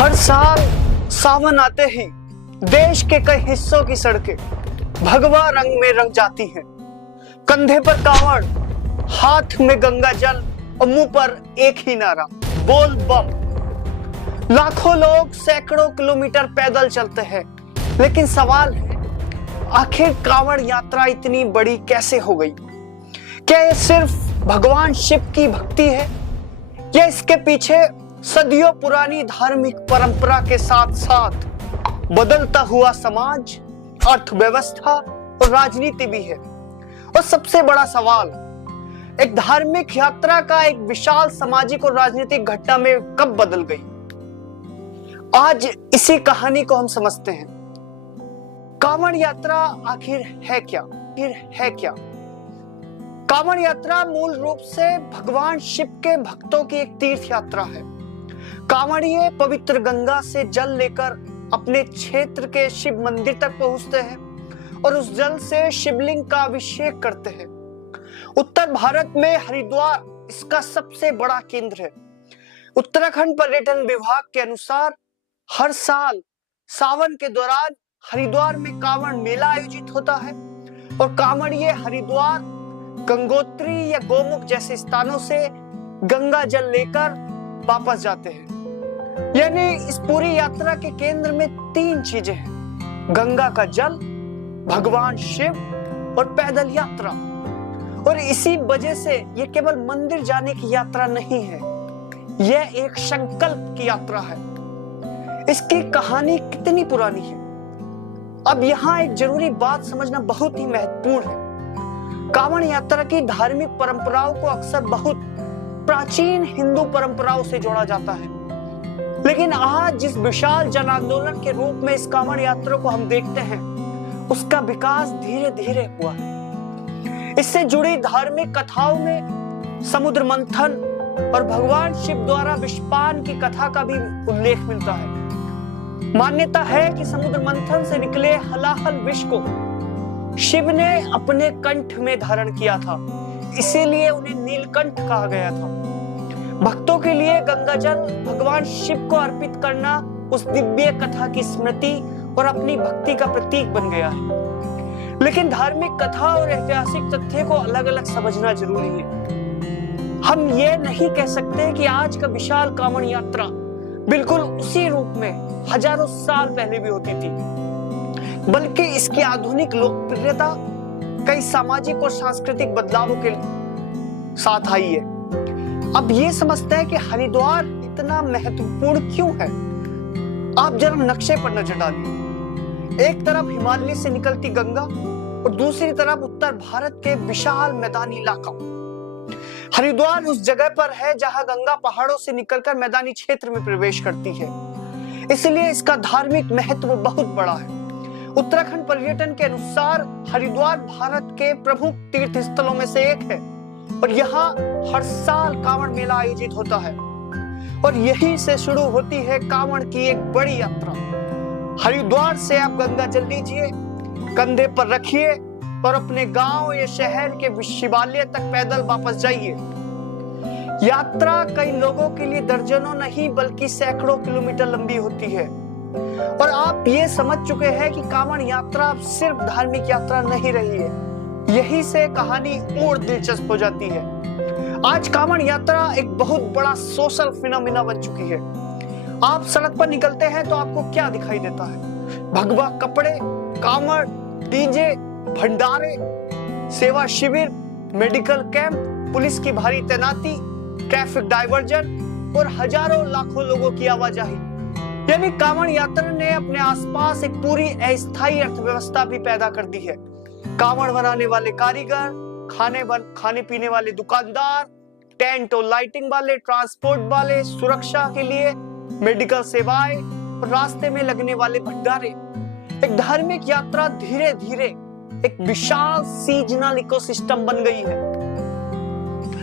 हर साल सावन आते ही देश के कई हिस्सों की सड़कें भगवा रंग में रंग जाती हैं। कंधे पर कांवड़, हाथ में गंगा जल और मुंह पर एक ही नारा, बोल बम। लाखों लोग सैकड़ों किलोमीटर पैदल चलते हैं, लेकिन सवाल है, आखिर कांवड़ यात्रा इतनी बड़ी कैसे हो गई? क्या ये सिर्फ भगवान शिव की भक्ति है या इसके पीछे सदियों पुरानी धार्मिक परंपरा के साथ साथ बदलता हुआ समाज, अर्थव्यवस्था और राजनीति भी है? और सबसे बड़ा सवाल, एक धार्मिक यात्रा का एक विशाल सामाजिक और राजनीतिक घटना में कब बदल गई? आज इसी कहानी को हम समझते हैं। कांवड़ यात्रा आखिर है क्या? कांवड़ यात्रा मूल रूप से भगवान शिव के भक्तों की एक तीर्थ यात्रा है। कांवड़िए पवित्र गंगा से जल लेकर अपने क्षेत्र के शिव मंदिर तक पहुंचते हैं और उस जल से शिवलिंग का अभिषेक करते हैं। उत्तर भारत में हरिद्वार इसका सबसे बड़ा केंद्र है। उत्तराखंड पर्यटन विभाग के अनुसार हर साल सावन के दौरान हरिद्वार में कांवड़ मेला आयोजित होता है और कांवड़िए हरिद्वार, गंगोत्री या गोमुख जैसे स्थानों से गंगा जल लेकर वापस जाते हैं। यानी इस पूरी यात्रा के केंद्र में तीन चीजें हैं: गंगा का जल, भगवान शिव और पैदल यात्रा। और इसी वजह से यह केवल मंदिर जाने की यात्रा नहीं है, यह एक संकल्प की यात्रा है। इसकी कहानी कितनी पुरानी है, अब यहाँ एक जरूरी बात समझना बहुत ही महत्वपूर्ण है। कांवड़ यात्रा की धार्मिक परंपराओं को अक्सर बहुत प्राचीन हिंदू परंपराओं से जोड़ा जाता है, लेकिन आज जिस विशाल जन आंदोलन के रूप में इस कांवड़ यात्रा को हम देखते हैं, उसका विकास धीरे धीरे हुआ है। इससे जुड़ी धार्मिक कथाओं में समुद्र मंथन और भगवान शिव द्वारा विषपान की कथा का भी उल्लेख मिलता है। मान्यता है कि समुद्र मंथन से निकले हलाहल विष को शिव ने अपने कंठ में धारण किया था, इसीलिए उन्हें नीलकंठ कहा गया था। भक्तों के लिए गंगा जल भगवान शिव को अर्पित करना उस दिव्य कथा की स्मृति और अपनी भक्ति का प्रतीक बन गया है। लेकिन धार्मिक कथा और ऐतिहासिक तथ्य को अलग अलग समझना जरूरी है। हम ये नहीं कह सकते कि आज का विशाल कांवड़ यात्रा बिल्कुल उसी रूप में हजारों साल पहले भी होती थी, बल्कि इसकी आधुनिक लोकप्रियता कई सामाजिक और सांस्कृतिक बदलावों के साथ आई है। अब ये समझते हैं कि हरिद्वार इतना महत्वपूर्ण क्यों है। आप जरा नक्शे पर नजर डालिए। एक तरफ हिमालय से निकलती गंगा और दूसरी तरफ उत्तर भारत के विशाल मैदानी इलाका। हरिद्वार उस जगह पर है जहां गंगा पहाड़ों से निकलकर मैदानी क्षेत्र में प्रवेश करती है, इसलिए इसका धार्मिक महत्व बहुत बड़ा है। उत्तराखंड पर्यटन के अनुसार हरिद्वार भारत के प्रमुख तीर्थ स्थलों में से एक है और यहाँ हर साल कांवड़ मेला आयोजित होता है और यहीं से शुरू होती है कांवड़ की एक बड़ी यात्रा। हरिद्वार से आप गंगा जल लीजिए, कंधे पर रखिए और अपने गांव या शहर के शिवालय तक पैदल वापस जाइए। यात्रा कई लोगों के लिए दर्जनों नहीं बल्कि सैकड़ों किलोमीटर लंबी होती है और आप ये समझ चुके हैं कि कांवड़ यात्रा अब सिर्फ धार्मिक यात्रा नहीं रही है। यही से कहानी और दिलचस्प हो जाती है। आज कांवड़ यात्रा एक बहुत बड़ा सोशल फिनोमिना बन चुकी है। आप सड़क पर निकलते हैं तो आपको क्या दिखाई देता है? भगवा कपड़े, कांवड़, डीजे, भंडारे, सेवा शिविर, मेडिकल कैंप, पुलिस की भारी तैनाती, ट्रैफिक डायवर्जन और हजारों लाखों लोगों की आवाजाही। यानी कांवड़ यात्रा ने अपने आसपास एक पूरी अस्थायी अर्थव्यवस्था भी पैदा कर दी है। कांवड़ बनाने वाले कारीगर, खाने पीने वाले दुकानदार, टेंट और लाइटिंग वाले, ट्रांसपोर्ट वाले, सुरक्षा के लिए मेडिकल सेवाएं और रास्ते में लगने वाले भंडारे। एक धार्मिक यात्रा धीरे धीरे एक विशाल सीजनल इकोसिस्टम बन गई है।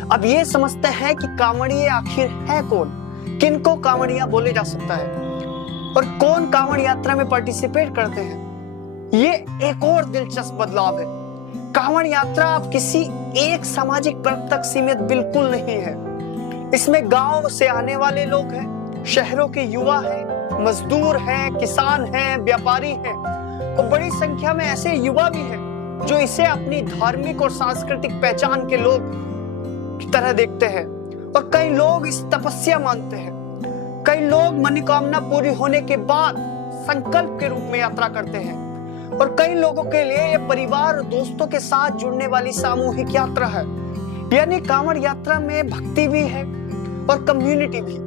अब ये समझते हैं कि कांवड़िए आखिर है कौन, किनको कांवड़िया बोले जा सकता है और कौन कांवड़ यात्रा में पार्टिसिपेट करते हैं। ये एक और दिलचस्प बदलाव है। कांवड़ यात्रा अब किसी एक सामाजिक वर्ग तक सीमित बिल्कुल नहीं है। इसमें गांव से आने वाले लोग हैं, शहरों के युवा हैं, मजदूर हैं, किसान हैं, व्यापारी हैं और बड़ी संख्या में ऐसे युवा भी हैं जो इसे अपनी धार्मिक और सांस्कृतिक पहचान के लोग की तरह देखते हैं। और कई लोग इस तपस्या मानते हैं। कई लोग मनोकामना पूरी होने के बाद संकल्प के रूप में यात्रा करते हैं और कई लोगों के लिए यह परिवार और दोस्तों के साथ जुड़ने वाली सामूहिक यात्रा है। यानी कांवड़ यात्रा में भक्ति भी है और कम्युनिटी भी।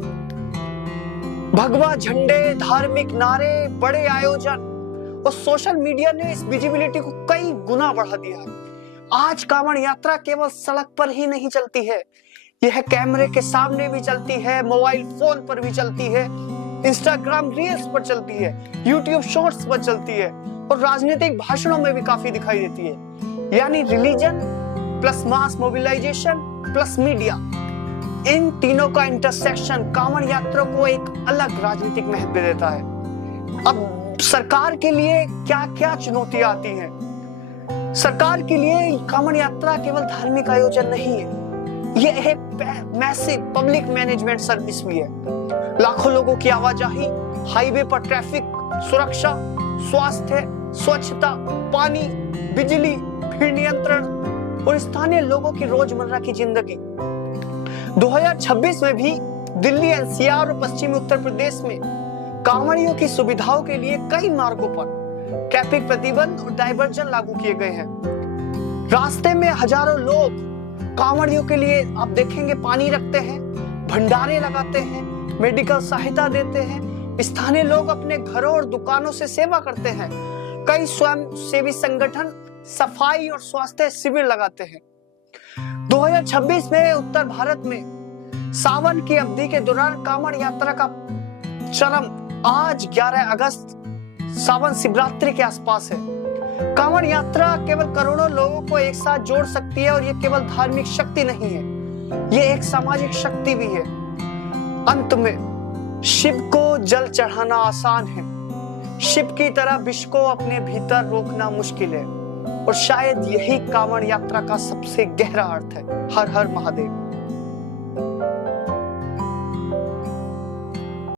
भगवा झंडे, धार्मिक नारे, बड़े आयोजन और सोशल मीडिया ने इस विजिबिलिटी को कई गुना बढ़ा दिया है। आज कांवड़ यात्रा केवल सड़क पर ही नहीं चलती है, यह कैमरे के सामने भी चलती है, मोबाइल फोन पर भी चलती है, इंस्टाग्राम रील्स पर चलती है, यूट्यूब शॉर्ट्स पर चलती है और राजनीतिक भाषणों में भी काफी दिखाई देती है। यानी religion plus mass mobilization plus media, इन तीनों का इंटरसेक्शन कांवड़ यात्रा को एक अलग राजनीतिक महत्व देता है। अब सरकार के लिए क्या क्या चुनौतियां आती हैं? सरकार के लिए कांवड़ यात्रा केवल धार्मिक आयोजन नहीं है, यह एक मैसिव पब्लिक मैनेजमेंट सर्विस भी है। लाखों लोगों की आवाजाही, हाईवे पर ट्रैफिक, सुरक्षा, स्वास्थ्य, स्वच्छता, पानी, बिजली, भीड़ नियंत्रण और स्थानीय लोगों की रोजमर्रा की जिंदगी। 2026 में भी दिल्ली, एनसीआर और पश्चिमी उत्तर प्रदेश में कांवड़ियों की सुविधाओं के लिए कई मार्गों पर ट्रैफिक प्रतिबंध और डायवर्जन लागू किए गए हैं। रास्ते में हजारों लोग कांवड़ियों के लिए आप देखेंगे पानी रखते हैं, भंडारे लगाते हैं, मेडिकल सहायता देते हैं। स्थानीय लोग अपने घरों और दुकानों से सेवा करते हैं। कई स्वयं सेवी संगठन सफाई और स्वास्थ्य शिविर लगाते हैं। 2026 में उत्तर भारत में सावन की अवधि के दौरान कांवड़ यात्रा का चरम आज 11 अगस्त सावन शिवरात्रि के आसपास है। कांवड़ यात्रा केवल करोड़ों लोगों को एक साथ जोड़ सकती है और ये केवल धार्मिक शक्ति नहीं है, ये एक सामाजिक शक्ति भी है। अंत में शिव को जल चढ़ाना आसान है, शिव की तरह विष को अपने भीतर रोकना मुश्किल है और शायद यही कांवड़ यात्रा का सबसे गहरा अर्थ है। हर हर महादेव।